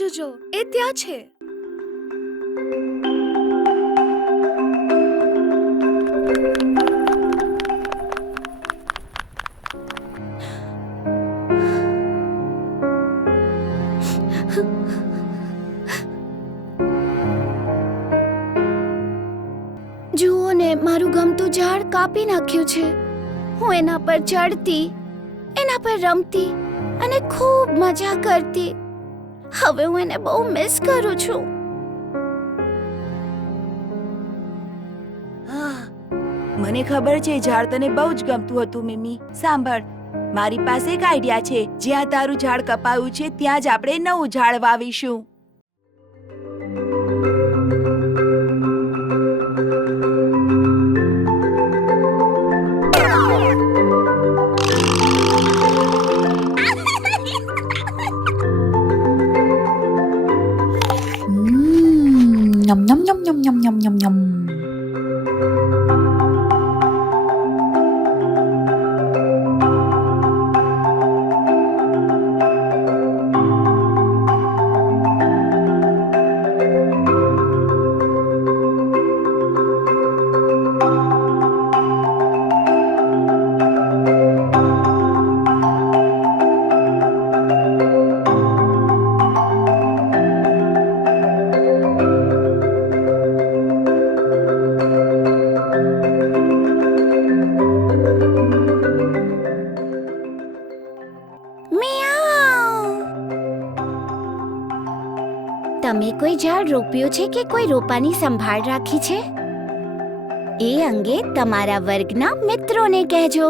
બાજુ જો, એ ત્યાં છે. જુઓ ને, મારું ગમતું ઝાડ કાપી નાખ્યું છે. હું એના પર ચડતી, એના પર રમતી અને ખૂબ મજા કરતી. હવે હું એને બહુ મિસ કરું છું. મને ખબર છે ઝાડ તને બહુ જ ગમતું હતું મિમી. સાંભળ, મારી પાસે એક આઈડિયા છે. જ્યાં તારું ઝાડ કપાયું છે ત્યાં જ આપણે નવું ઝાડ વાવીશું. Nhum nhum nhum nhum nhum nhum nhum nhum. તમે કોઈ ઝાડ રોપ્યું છે કે કોઈ રોપાની સંભાળ રાખી છે? એ અંગે તમારા વર્ગના મિત્રોને કહેજો.